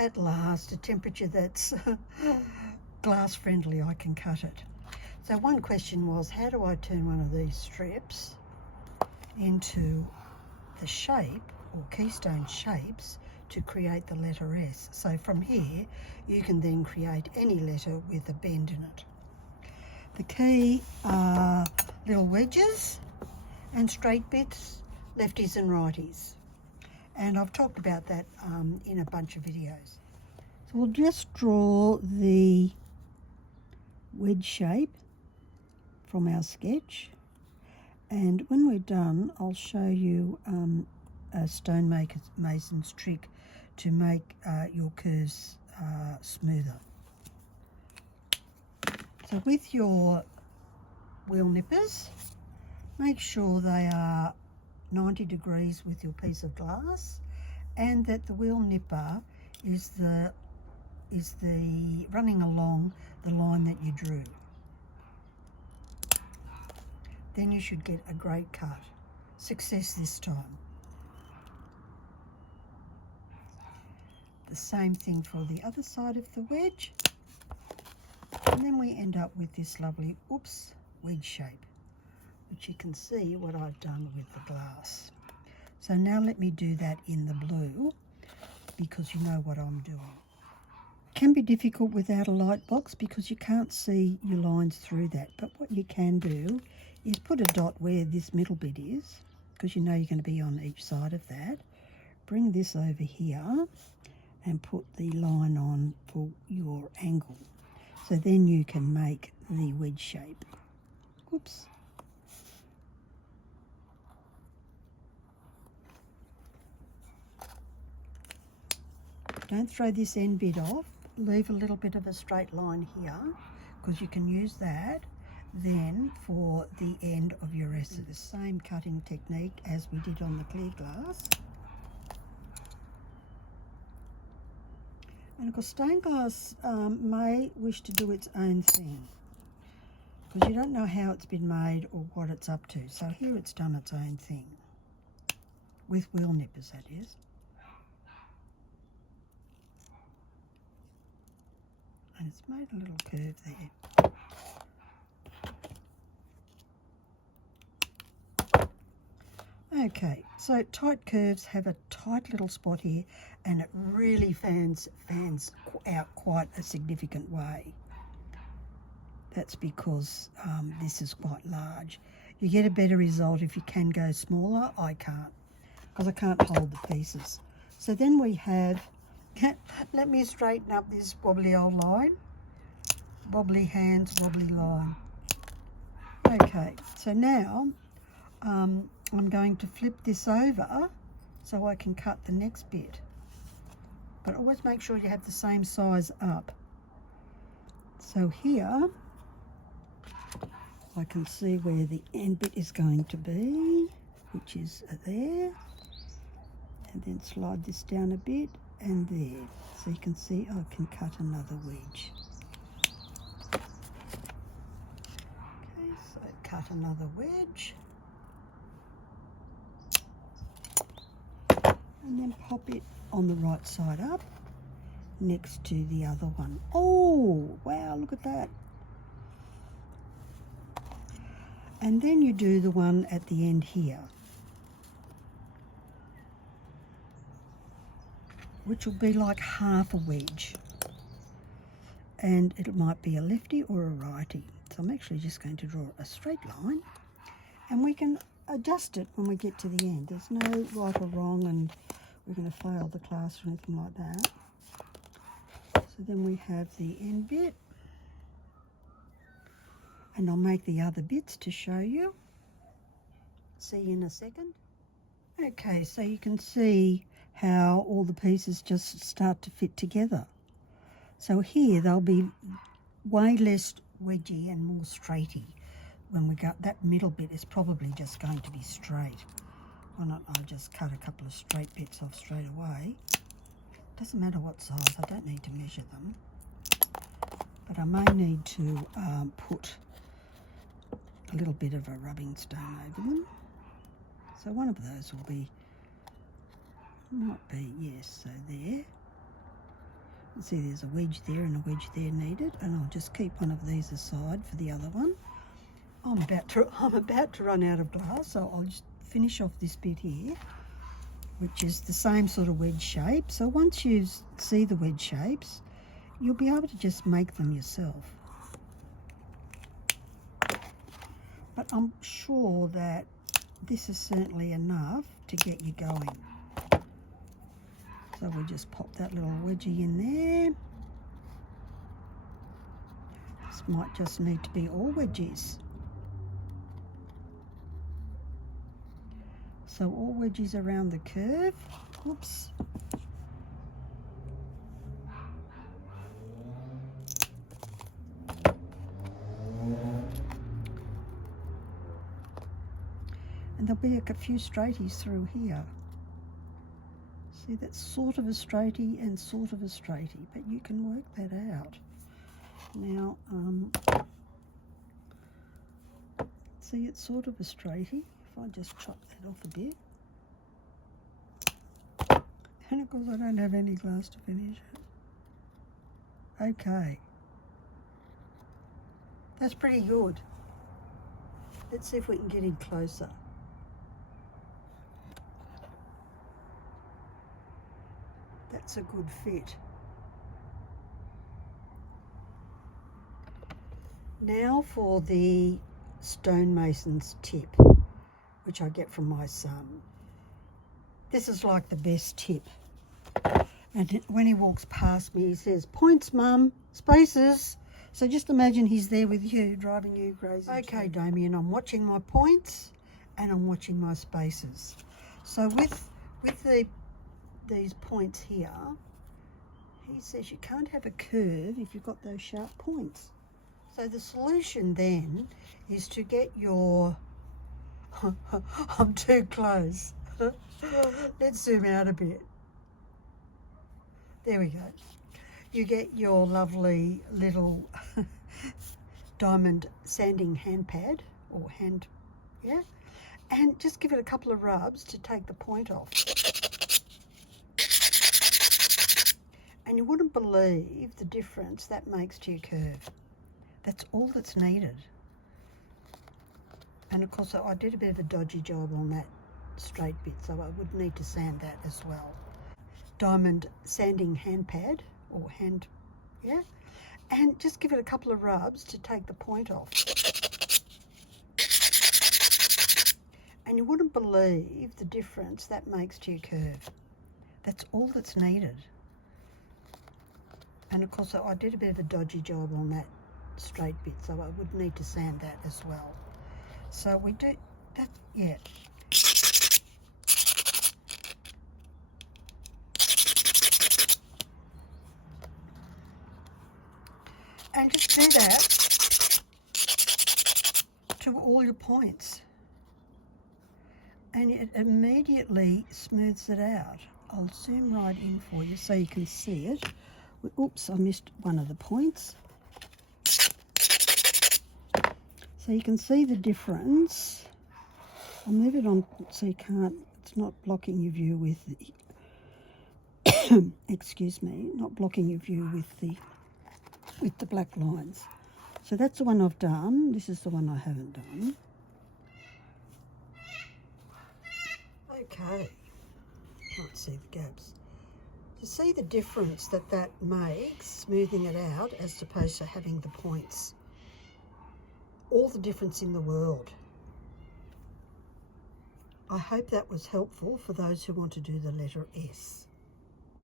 at last a temperature that's glass friendly, I can cut it. So one question was, how do I turn one of these strips into the shape or keystone shapes to create the letter S? So from here you can then create any letter with a bend in it. The key are little wedges and straight bits, lefties and righties. And I've talked about that in a bunch of videos. So we'll just draw the wedge shape from our sketch. And when we're done, I'll show you a stonemason's trick to make your curves smoother. So with your wheel nippers, make sure they are 90 degrees with your piece of glass, and that the wheel nipper is the running along the line that you drew. Then you should get a great cut. Success this time. The same thing for the other side of the wedge. And then we end up with this lovely, wedge shape, which you can see what I've done with the glass. So now let me do that in the blue, because you know what I'm doing. It can be difficult without a light box because you can't see your lines through that. But what you can do is put a dot where this middle bit is, because you know you're going to be on each side of that. Bring this over here and put the line on for your angle. So then you can make the wedge shape. Oops. Don't throw this end bit off. Leave a little bit of a straight line here, because you can use that then for the end of your essay. The same cutting technique as we did on the clear glass. And of course, stained glass may wish to do its own thing, because you don't know how it's been made or what it's up to. So here it's done its own thing, with wheel nippers, that is. And it's made a little curve there. Okay, so tight curves have a tight little spot here, and it really fans out quite a significant way. That's because this is quite large. You get a better result if you can go smaller. I can't, because I can't hold the pieces. So then we have, let me straighten up this wobbly old line. Wobbly hands, wobbly line. Okay, so now I'm going to flip this over so I can cut the next bit. But always make sure you have the same size up. So here, I can see where the end bit is going to be, which is there. And then slide this down a bit and there. So you can see I can cut another wedge. Okay, so cut another wedge. And then pop it on the right side up next to the other one. Oh, wow, look at that. And then you do the one at the end here, which will be like half a wedge. And it might be a lefty or a righty. So I'm actually just going to draw a straight line, and we can adjust it when we get to the end. There's no right or wrong and we're going to fail the class or anything like that. So then we have the end bit, and I'll make the other bits to show you. See you in a second. Okay, so you can see how all the pieces just start to fit together. So here they'll be way less wedgy and more straighty. When we got that middle bit is probably just going to be straight. Why not I just cut a couple of straight bits off straight away. Doesn't matter what size, I don't need to measure them. But I may need to put a little bit of a rubbing stone over them. So one of those will be, might be, yes, so there. See, there's a wedge there and a wedge there needed, and I'll just keep one of these aside for the other one. I'm about to run out of glass, so I'll just finish off this bit here, which is the same sort of wedge shape. So once you see the wedge shapes, you'll be able to just make them yourself. But I'm sure that this is certainly enough to get you going. So we'll just pop that little wedgie in there. This might just need to be all wedges. So all wedges around the curve. Oops. And there'll be a few straighties through here. See, that's sort of a straightie and sort of a straightie, but you can work that out. Now, see, it's sort of a straightie. If I just chop that off a bit. And of course I don't have any glass to finish it. Okay. That's pretty good. Let's see if we can get in closer. That's a good fit. Now for the stonemason's tip, which I get from my son. This is like the best tip. And when he walks past me, he says, "Points, Mum, spaces." So just imagine he's there with you, driving you crazy. Okay, Damien, I'm watching my points and I'm watching my spaces. So with these points here, he says you can't have a curve if you've got those sharp points. So the solution then is to get your... I'm too close. Let's zoom out a bit. There we go. You get your lovely little diamond sanding hand pad or hand, yeah, and just give it a couple of rubs to take the point off. And you wouldn't believe the difference that makes to your curve. That's all that's needed. And of course I did a bit of a dodgy job on that straight bit, so I would need to sand that as well. Diamond sanding hand pad or hand, yeah, and just give it a couple of rubs to take the point off. And you wouldn't believe the difference that makes to your curve. That's all that's needed. And of course I did a bit of a dodgy job on that straight bit, so I would need to sand that as well. So we do that, yeah. And just do that to all your points. And it immediately smooths it out. I'll zoom right in for you so you can see it. Oops, I missed one of the points. So you can see the difference. I'll move it on so you can't, it's not blocking your view with the, excuse me, not blocking your view with the black lines. So that's the one I've done. This is the one I haven't done. Okay, can't see the gaps. To see the difference that makes, smoothing it out as opposed to having the points. All the difference in the world. I hope that was helpful for those who want to do the letter S.